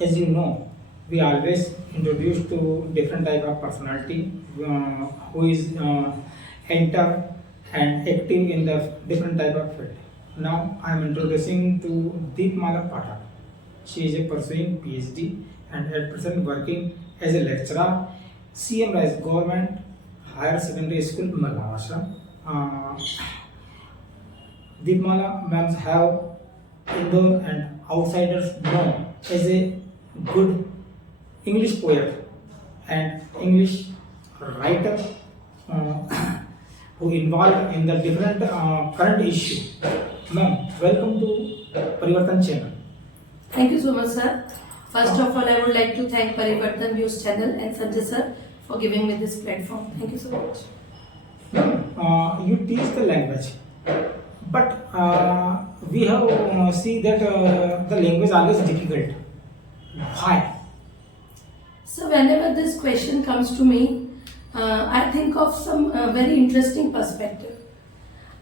As you know, we always introduce to different type of personality who is enter and active in the different type of field. Now I am introducing to Deepmala Pathak. She is a pursuing PhD and at present working as a lecturer, CM as Government Higher Secondary School, Maharashtra. Deepmala ma'ams have indoor and outsiders known as a good English poet and English writer who involved in the different current issue. Ma'am, welcome to Parivartan channel. Thank you so much, sir. First of all, I would like to thank Parivartan News channel and Sanjay sir for giving me this platform. Thank you so much. Ma'am, you teach the language, but we have see that the language always difficult. Why? So whenever this question comes to me, I think of some very interesting perspective.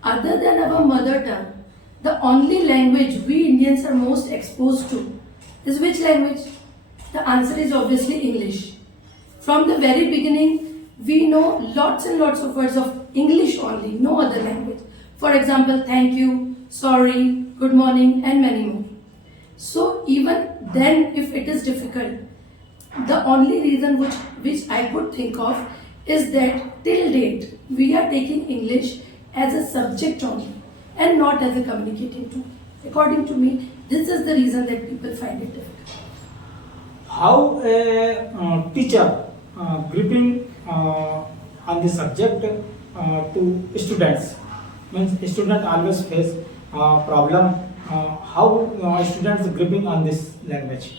Other than our mother tongue, the only language we Indians are most exposed to is which language? The answer is obviously English. From the very beginning, we know lots and lots of words of English only, no other language. For example, thank you, sorry, good morning, and many more. So even then, if it is difficult, the only reason which I could think of is that till date, we are taking English as a subject only and not as a communicating tool. According to me, this is the reason that people find it difficult. How a teacher gripping on the subject to students? Means student always face problem. How students gripping on this language?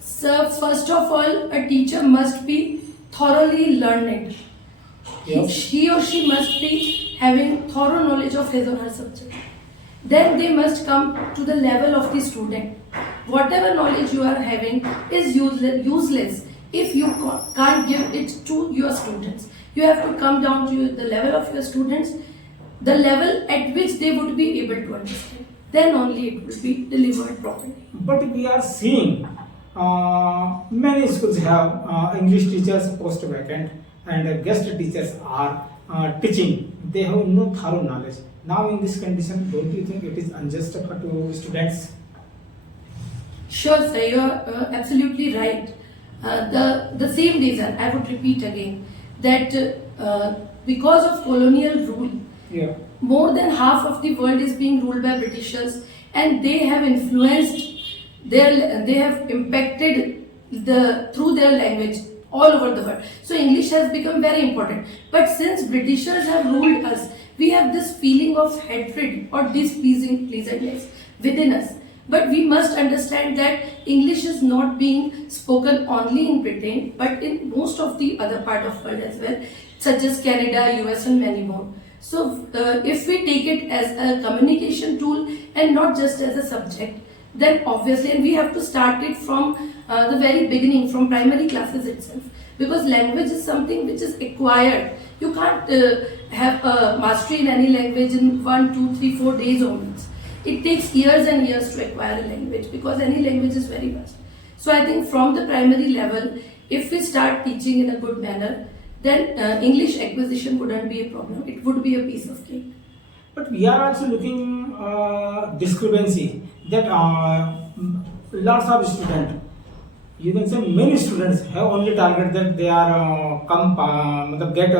So first of all, a teacher must be thoroughly learned. Yes. He or she must be having thorough knowledge of his or her subject. Then they must come to the level of the student. Whatever knowledge you are having is useless if you can't give it to your students. You have to come down to the level of your students, the level at which they would be able to understand. Then only it will be delivered properly. But we are seeing many schools have English teachers post vacant and guest teachers are teaching. They have no thorough knowledge. Now in this condition, don't you think it is unjust to students? Sure, sir, you are absolutely right. The same reason, I would repeat again, that because of colonial rule, Yeah. more than half of the world is being ruled by Britishers, and they have influenced they have impacted through their language all over the world. So English has become very important. But since Britishers have ruled us, we have this feeling of hatred or displeasantness within us. But we must understand that English is not being spoken only in Britain, but in most of the other part of the world as well, such as Canada, US, and many more. So if we take it as a communication tool and not just as a subject, then obviously, and we have to start it from the very beginning, from primary classes itself, because language is something which is acquired. You can't have a mastery in any language in 1, 2, 3, 4 days only. It takes years and years to acquire a language because any language is very vast. So I think from the primary level, if we start teaching in a good manner, then English acquisition wouldn't be a problem. It would be a piece of cake. But we are also looking discrepancy that lots of students, you can say many students have only target that they are get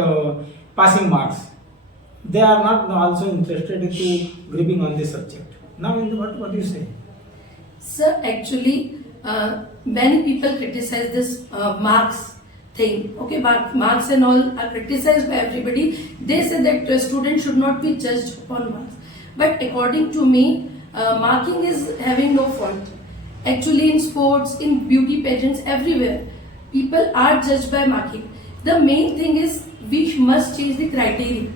passing marks. They are not also interested to gripping on this subject. Now, what do you say? Sir, actually, many people criticize this marks thing. Okay, marks and all are criticized by everybody. They say that students should not be judged upon marks. But according to me, marking is having no fault. Actually, in sports, in beauty pageants, everywhere, people are judged by marking. The main thing is we must change the criteria.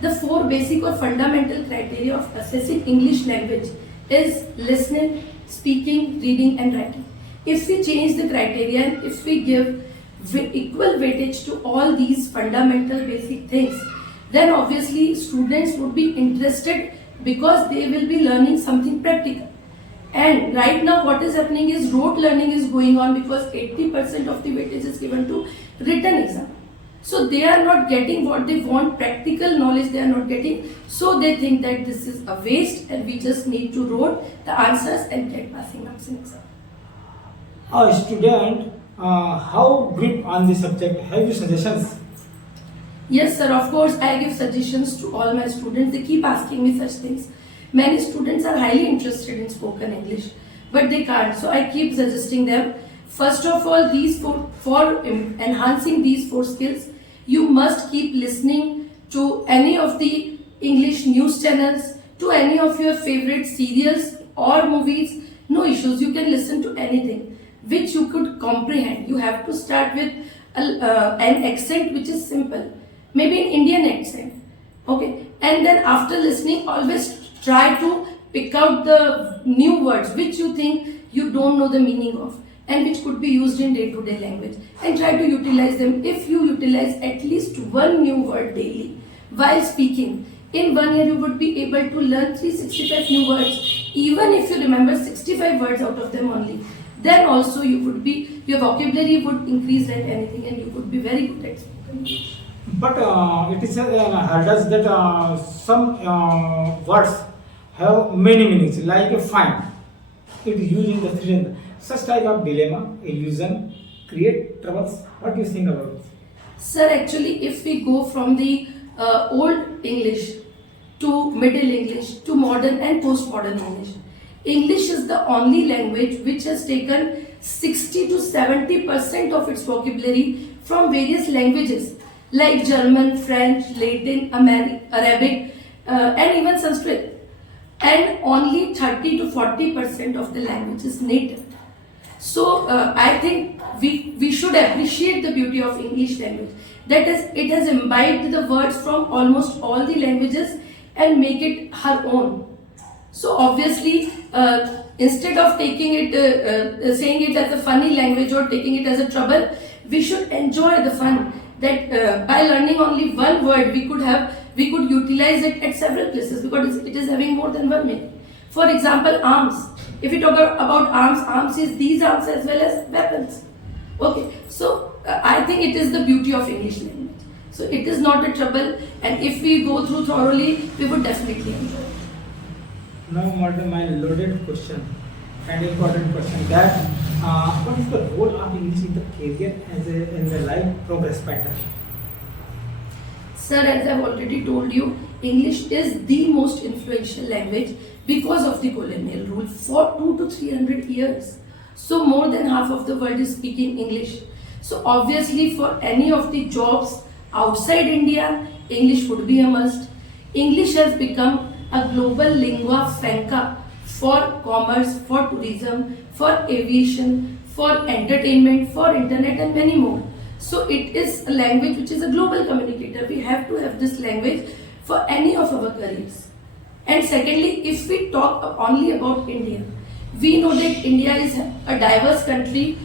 The 4 basic or fundamental criteria of assessing English language is listening, speaking, reading, and writing. If we change the criteria and if we give equal weightage to all these fundamental basic things, then obviously students would be interested because they will be learning something practical. And right now, what is happening is rote learning is going on because 80% of the weightage is given to written exam. So they are not getting what they want, practical knowledge they are not getting. So they think that this is a waste and we just need to write the answers and get passing marks in exam. A student, how grip on the subject? Have you suggestions? Yes, sir, of course, I give suggestions to all my students. They keep asking me such things. Many students are highly interested in spoken English, but they can't. So I keep suggesting them. First of all, for enhancing these four skills, you must keep listening to any of the English news channels, to any of your favorite serials or movies. No issues. You can listen to anything which you could comprehend. You have to start with an accent which is simple, maybe an Indian accent. Okay, and then after listening, always try to pick out the new words which you think you don't know the meaning of and which could be used in day-to-day language, and try to utilize them. If you utilize at least one new word daily while speaking, in 1 year you would be able to learn 365 new words. Even if you remember 65 words out of them only, then also your vocabulary would increase like anything and you would be very good at spoken English. But it is hurdles that some words have many meanings, like fine. It is used in the three. Such type of dilemma, illusion, create troubles. What do you think about it? Sir, actually, if we go from the old English to middle English to modern and postmodern English, English is the only language which has taken 60 to 70% of its vocabulary from various languages like German, French, Latin, Arabic, and even Sanskrit. And only 30 to 40% of the language is native. So I think we should appreciate the beauty of English language. That is, it has imbibed the words from almost all the languages and make it her own. So obviously, instead of taking it, saying it as a funny language or taking it as a trouble, we should enjoy the fun. That by learning only one word, we could utilize it at several places because it is having more than one meaning. For example, arms. If we talk about arms, arms is these arms as well as weapons. Okay, so I think it is the beauty of English language. So it is not a trouble, and if we go through thoroughly, we would definitely enjoy it. Now, madam, my loaded question and important question that what is the role of English in the career in the life progress pattern? Sir, as I've already told you, English is the most influential language because of the colonial rule for 200 to 300 years. So more than half of the world is speaking English. So obviously for any of the jobs outside India, English would be a must. English has become a global lingua franca for commerce, for tourism, for aviation, for entertainment, for internet and many more. So it is a language which is a global communicator. We have to have this language for any of our careers. And secondly, if we talk only about India, we know that India is a diverse country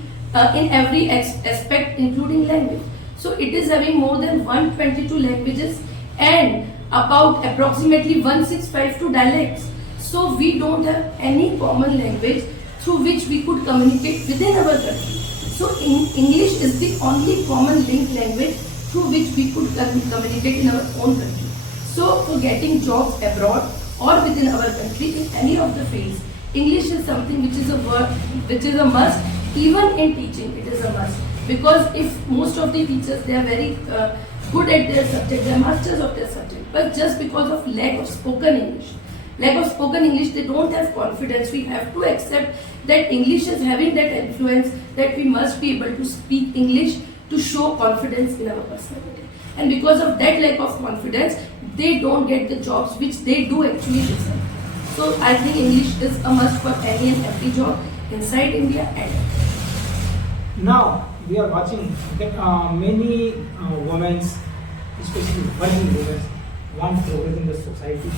in every aspect including language. So it is having more than 122 languages and about approximately 1652 dialects. So we don't have any common language through which we could communicate within our country. So English is the only common linked language through which we could communicate in our own country. So for getting jobs abroad or within our country in any of the fields, English is something which is a must. Even in teaching, it is a must. Because if most of the teachers, they are very good at their subject, they are masters of their subject, but just because of lack of spoken English, they don't have confidence. We have to accept that English is having that influence, that we must be able to speak English to show confidence in our personality. And because of that lack of confidence, they don't get the jobs which they do actually deserve. So I think English is a must for any and every job inside India and Now we are watching that many women, especially working women, want progress in the society.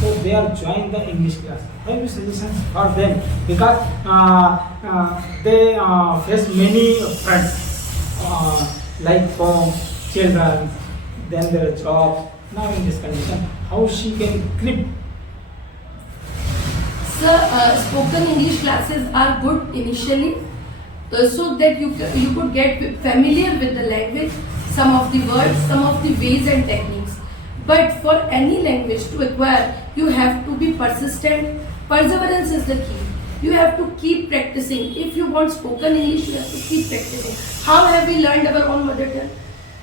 So they are joining the English class. Have you suggestions for them? Because they face many friends like home, children, then their job. Now in this condition, how she can grip? So, spoken English classes are good initially, so that you could get familiar with the language, some of the words, some of the ways and techniques. But for any language to acquire, you have to be persistent. Perseverance is the key. You have to keep practicing. If you want spoken English, you have to keep practicing. How have we learned our own mother tongue?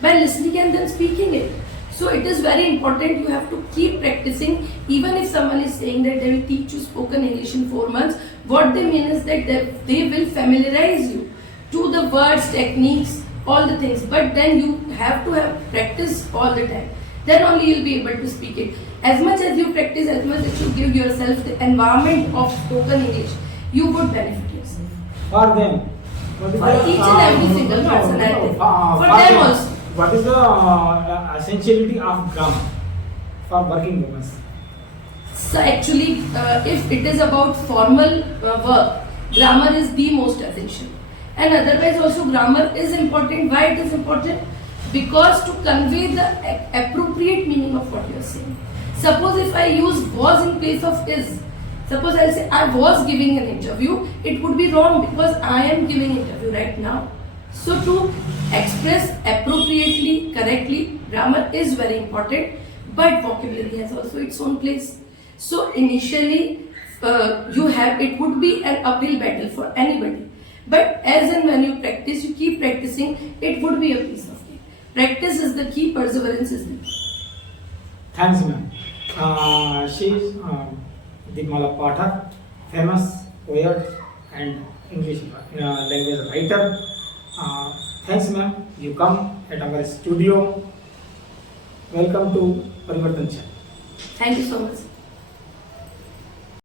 By listening and then speaking it. So it is very important. You have to keep practicing. Even if someone is saying that they will teach you spoken English in 4 months, what they mean is that they will familiarize you to the words, techniques, all the things. But then you have to have practice all the time. Then only you'll be able to speak it. As much as you practice, as much as you give yourself the environment of spoken English, you would benefit yourself. For them, what is For the, each and every single personality. For them also. What is the essentiality of grammar for working women? So actually, if it is about formal work, grammar is the most essential. And otherwise also grammar is important. Why it is important? Because to convey the appropriate meaning of what you are saying. Suppose if I use was in place of is, suppose I say I was giving an interview, it would be wrong because I am giving interview right now. So to express appropriately, correctly, grammar is very important, but vocabulary has also its own place. So initially, it would be an uphill battle for anybody. But as and when you practice, you keep practicing, it would be a piece of cake. Practice is the key, perseverance is the key. Thanks, ma'am. She is Deepmala Pathak, famous poet and English language writer. Thanks, ma'am. You come at our studio. Welcome to Parivartan Channel. Thank you so much.